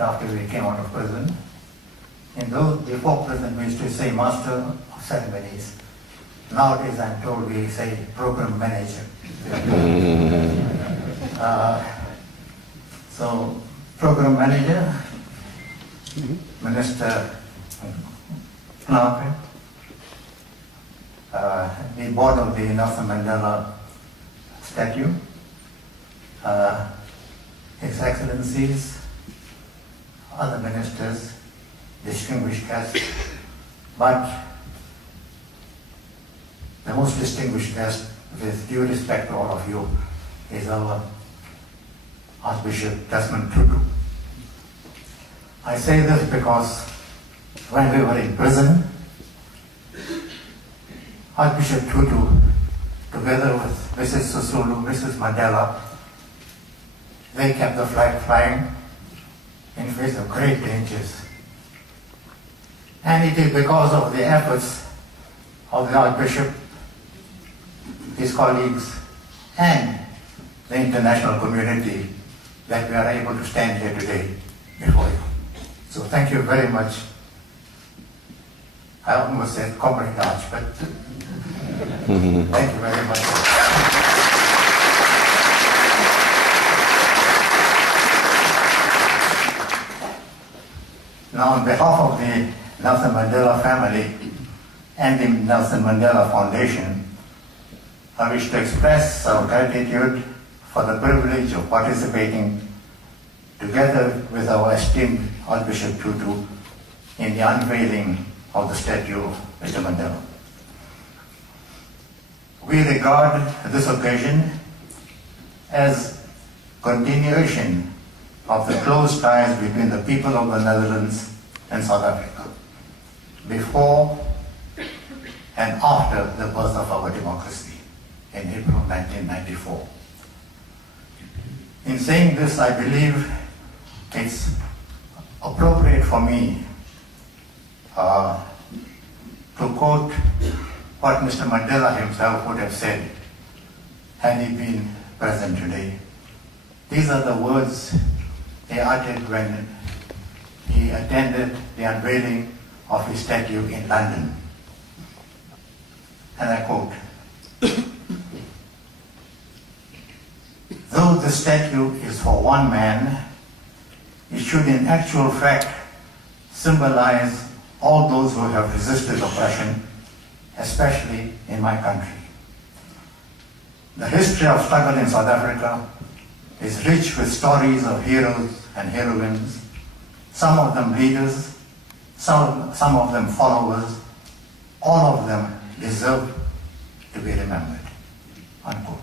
after we came out of prison. In those before prison, we used to say master of ceremonies. Nowadays, I'm told we say program manager. So, program manager, Minister Clark, the board of the Nelson Mandela statue, His Excellencies, other ministers, distinguished guests, but the most distinguished guest, with due respect to all of you, is our Archbishop Desmond Tutu. I say this because when we were in prison, Archbishop Tutu, together with Mrs. Susulu, Mrs. Mandela, they kept the flag flying in face of great dangers. And it is because of the efforts of the Archbishop, his colleagues, and the international community that we are able to stand here today before you. So thank you very much. I almost said Comrade Arch, but thank you very much. Now, on behalf of the Nelson Mandela family and the Nelson Mandela Foundation, I wish to express our gratitude for the privilege of participating together with our esteemed Archbishop Tutu in the unveiling of the statue of Mr. Mandela. We regard this occasion as continuation of the close ties between the people of the Netherlands and South Africa, before and after the birth of our democracy in April 1994. In saying this, I believe it's appropriate for me to quote what Mr. Mandela himself would have said had he been present today. These are the words he uttered when he attended the unveiling of his statue in London. And I quote, "Though the statue is for one man, it should in actual fact symbolize all those who have resisted oppression, especially in my country. The history of struggle in South Africa is rich with stories of heroes and heroines, some of them leaders, some of them followers. All of them deserve to be remembered." Unquote.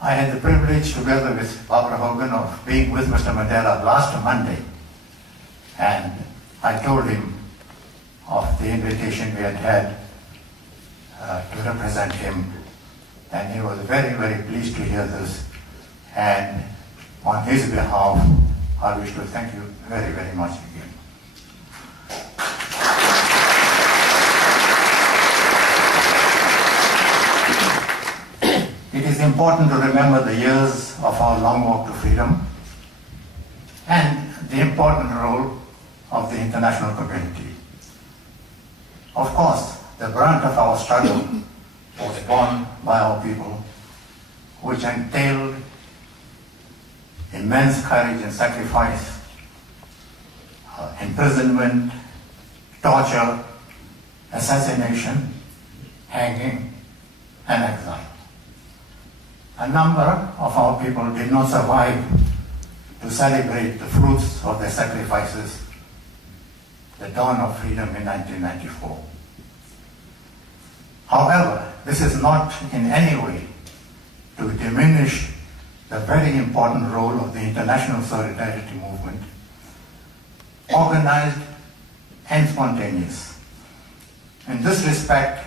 I had the privilege, together with Barbara Hogan, of being with Mr. Mandela last Monday, and I told him of the invitation we had had to represent him, and he was very, very pleased to hear this. And on his behalf, I wish to thank you very, very much again. It is important to remember the years of our long walk to freedom and the important role of the international community. Of course, the brunt of our struggle was borne by our people, which entailed immense courage and sacrifice, imprisonment, torture, assassination, hanging, and exile. A number of our people did not survive to celebrate the fruits of their sacrifices, the dawn of freedom in 1994. However, this is not in any way to diminish the very important role of the international solidarity movement, organized and spontaneous. In this respect,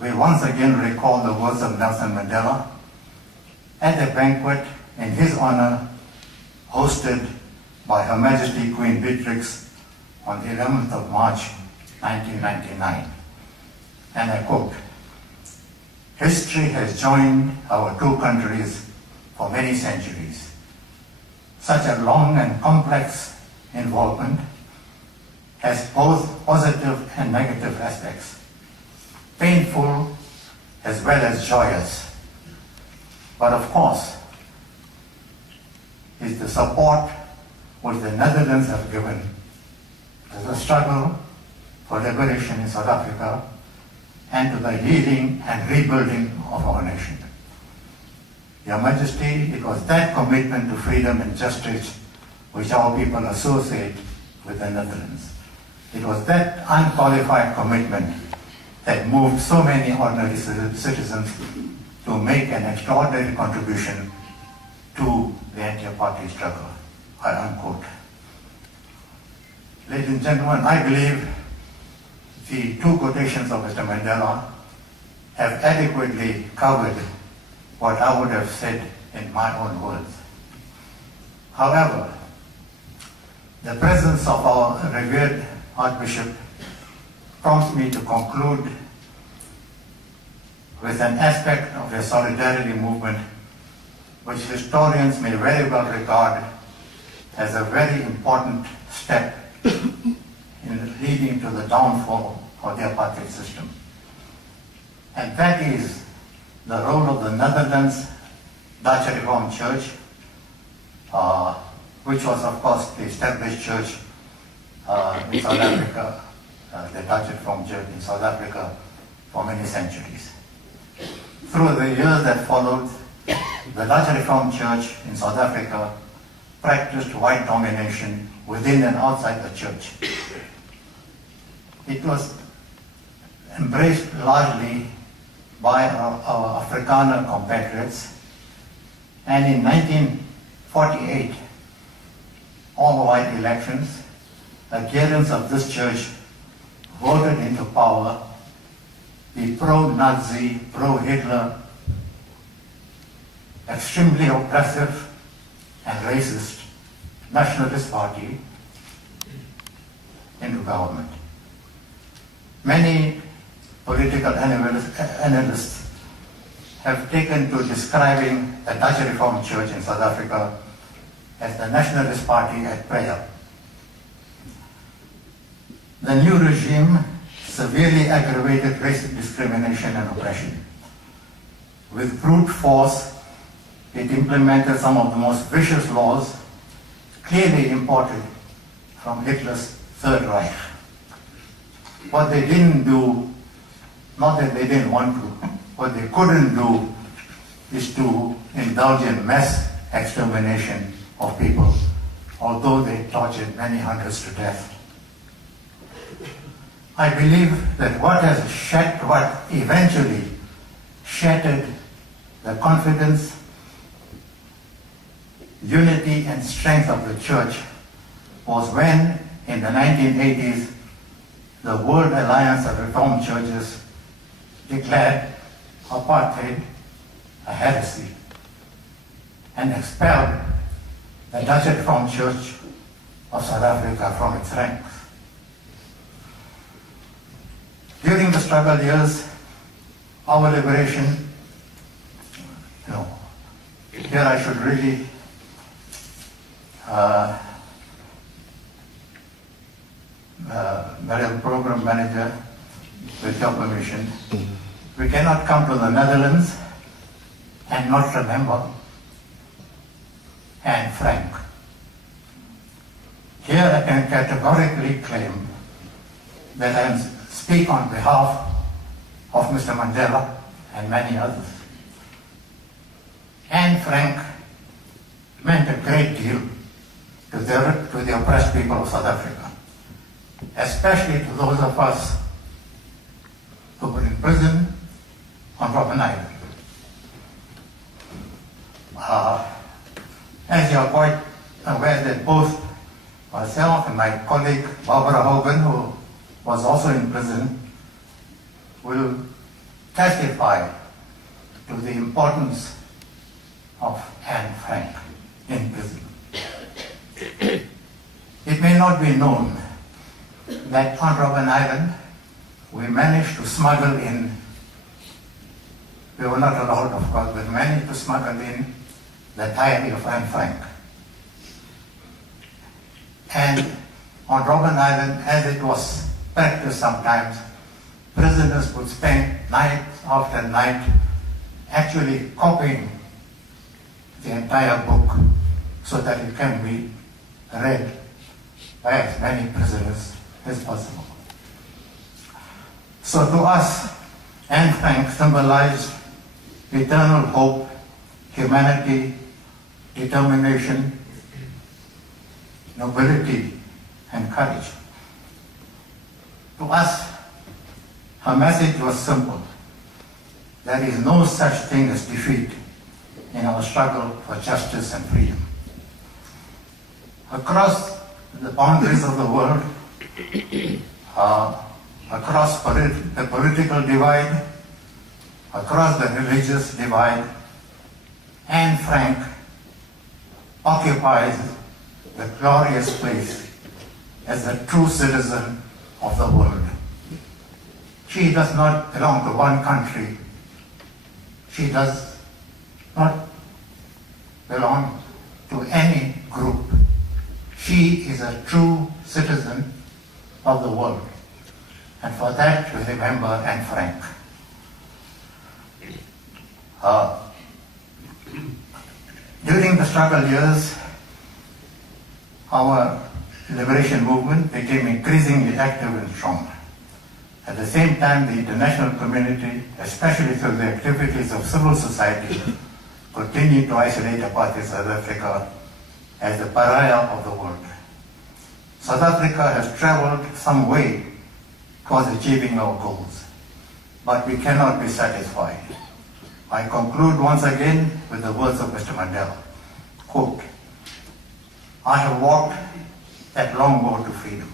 we once again recall the words of Nelson Mandela at a banquet in his honor hosted by Her Majesty Queen Beatrix on the 11th of March 1999. And I quote, "History has joined our two countries for many centuries. such a long and complex involvement has both positive and negative aspects, painful as well as joyous. But of course, is the support which the Netherlands have given to the struggle for liberation in South Africa and to the healing and rebuilding of our nation. Your Majesty, it was that commitment to freedom and justice which our people associate with the Netherlands. It was that unqualified commitment that moved so many ordinary citizens to make an extraordinary contribution to the anti-apartheid struggle. I unquote. Ladies and gentlemen, I believe the two quotations of Mr. Mandela have adequately covered what I would have said in my own words. However, the presence of our revered Archbishop prompts me to conclude with an aspect of the solidarity movement which historians may very well regard as a very important step in leading to the downfall of the apartheid system. And that is the role of the Netherlands Dutch Reformed Church, which was of course the established church in South Africa, the Dutch Reformed Church in South Africa for many centuries. Through the years that followed, the Dutch Reformed Church in South Africa practiced white domination within and outside the church. It was embraced largely by our Afrikaner compatriots, and in 1948, all white elections, adherents of this church voted into power the pro-Nazi, pro-Hitler, extremely oppressive and racist Nationalist Party into government. Many political analysts have taken to describing the Dutch Reformed Church in South Africa as the Nationalist Party at prayer. The new regime severely aggravated racial discrimination and oppression. With brute force, it implemented some of the most vicious laws clearly imported from Hitler's Third Reich. What they didn't do, not that they didn't want to, what they couldn't do is to indulge in mass extermination of people, although they tortured many hundreds to death. I believe that what eventually shattered the confidence, unity and strength of the church was when, in the 1980s, the World Alliance of Reformed Churches declared apartheid a heresy and expelled the Dutch Reformed Church of South Africa from its ranks. During the struggle years, our liberation, here I should really Madam Program Manager, with your permission, we cannot come to the Netherlands and not remember Anne Frank. Here I can categorically claim that I speak on behalf of Mr. Mandela and many others. Anne Frank meant a great deal to the oppressed people of South Africa, especially to those of us who were in prison on Robben Island. As you are quite aware that both myself and my colleague Barbara Hogan, who was also in prison, will testify to the importance of Anne Frank in prison. It may not be known that on Robben Island we managed to smuggle in, we were not allowed of course, but managed to smuggle in the diary of Anne Frank. And on Robben Island, as it was practiced sometimes, prisoners would spend night after night actually copying the entire book so that it can be read by as many prisoners as possible. So to us, Anne Frank symbolized eternal hope, humanity, determination, nobility, and courage. To us, her message was simple. There is no such thing as defeat in our struggle for justice and freedom. Across the boundaries of the world, across the political divide, across the religious divide, Anne Frank occupies the glorious place as a true citizen of the world. She does not belong to one country. She does not belong to any group. She is a true citizen of the world. And for that, we remember Anne Frank. During the struggle years, our liberation movement became increasingly active and strong. At the same time, the international community, especially through the activities of civil society, continued to isolate apartheid South Africa as the pariah of the world. South Africa has traveled some way towards achieving our goals, but we cannot be satisfied. I conclude once again with the words of Mr. Mandela, quote, "I have walked that long road to freedom,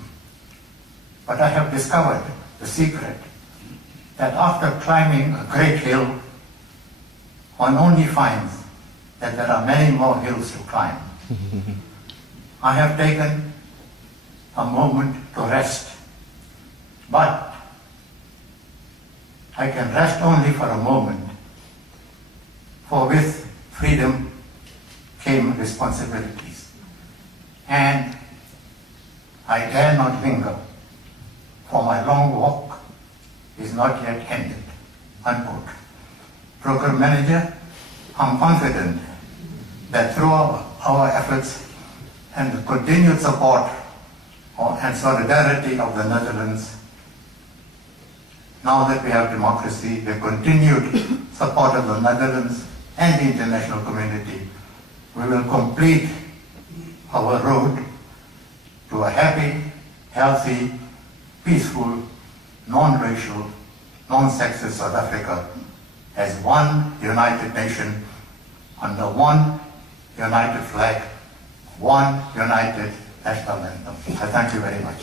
but I have discovered the secret that after climbing a great hill, one only finds that there are many more hills to climb. I have taken a moment to rest, but I can rest only for a moment, for with freedom came responsibilities, and I dare not linger, for my long walk is not yet ended," unquote. Program Manager, I'm confident that through our efforts and the continued support and solidarity of the Netherlands, now that we have democracy, the continued support of the Netherlands and the international community, we will complete our road to a happy, healthy, peaceful, non-racial, non-sexist South Africa as one united nation under one united flag, one united national anthem. I thank you very much.